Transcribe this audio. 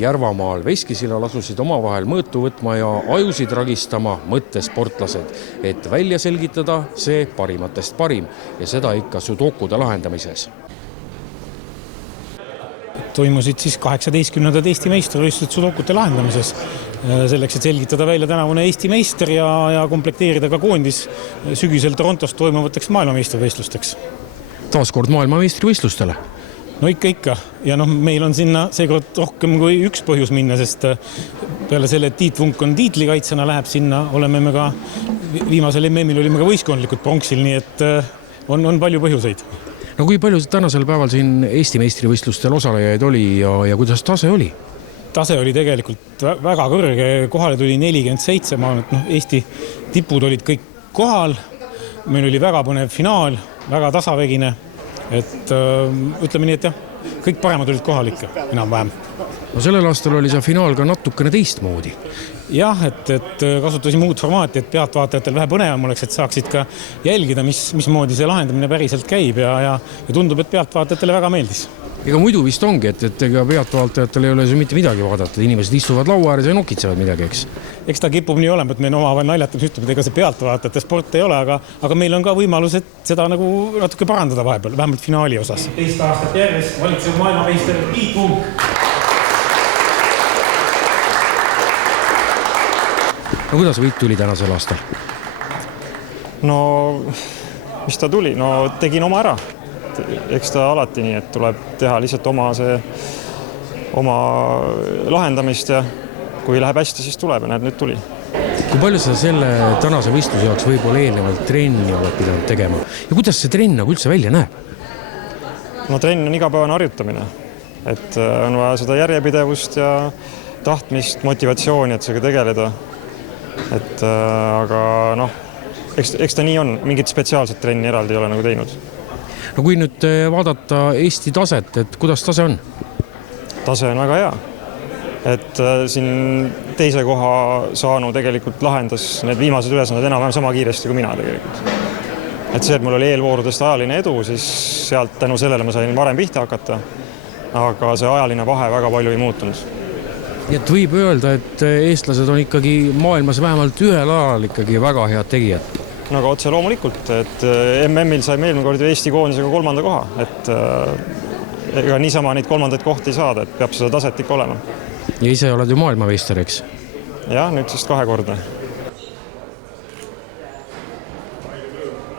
Järvamaal Veskisillal asusid omavahel mõõtu võtma ja ajusid ragistama mõttesportlased, et välja selgitada see parimatest parim ja seda ikka sudokude lahendamises. Toimusid siis 18. Eesti meistrivõistlused sudokute lahendamises. Selleks, et selgitada välja tänavune Eesti meister ja komplekteerida ka koondis sügisel Torontos toimuvateks maailmameistrivõistlusteks. Taaskord maailmameistrivõistlustele? No ikka. Ja meil on sinna seekord rohkem kui üks põhjus minna, sest peale selle, et Tiit Vunk on tiitlikaitsjana, läheb sinna, oleme me ka viimasel MM-il olime ka võistkondlikult pronksil, nii et on palju põhjuseid. No kui palju tänasel päeval siin Eesti meistrivõistlustel osalejaid oli ja kuidas tase oli? Tase oli tegelikult väga kõrge, kohale tuli 47, Eesti tipud olid kõik kohal, meil oli väga põnev finaal, väga tasavegine, et ütleme nii, et jah, kõik paremad olid kohal ikka, enam-vähem. No sellel aastal oli see finaal ka natukene teistmoodi. Jah, et kasutasime uut formaati, et pealtvaatajatel vähe põnevam oleks, et saaksid ka jälgida, mismoodi see lahendamine päriselt käib ja tundub, et pealtvaatajatele väga meeldis. Ega muidu vist ongi, et ega pealtvaatajatel ei ole see mitte midagi vaadata, inimesed istuvad laua ääres ja nokitsevad midagi, eks? Eks ta kipub nii olema, et meil omavahel naljataks ütleb, et ega see pealtvaatajate sport ei ole, aga meil on ka võimalus, et seda nagu natuke parandada vahepeal, vähemalt finaali osas. 11 aastat järjest valitsev maailmameister Tiit Vunk. No kuidas võit tuli tänasel aastal? No, mis ta tuli? No tegin oma ära. Eks ta alati nii, et tuleb teha lihtsalt oma lahendamist ja kui läheb hästi, siis tuleb ja nüüd tuli. Kui palju sa selle tänase võistluse jaoks võib-olla eelnevalt trenni oled pidanud tegema? Ja kuidas see trenn nagu üldse välja näeb? No trenn on igapäevane harjutamine. Et on vaja seda järjepidevust ja tahtmist, motivatsiooni, et sellega tegeleda. Aga eks ta nii on, mingit spetsiaalset trenni eraldi ei ole nagu teinud. No kui nüüd vaadata Eesti taset, et kuidas tase on? Tase on väga hea. Et siin teise koha saanu tegelikult lahendas need viimased ülesanded enam-vähem sama kiiresti kui mina tegelikult. Et see, et mul oli eelvoorudest ajaline edu, siis sealt tänu sellele ma sain varem pihta hakata, aga see ajaline vahe väga palju ei muutunud. Nii et võib öelda, et eestlased on ikkagi maailmas vähemalt ühel alal ikkagi väga head tegijad. No aga otse loomulikult, et MM-il sai eelmine kord Eesti koondisega 3. koha, et ega niisama neid 3. kohti ei saada, et peab seda taset ikka olema. Ja ise oled ju maailmameister, eks? Jah, nüüd siis 2 korda.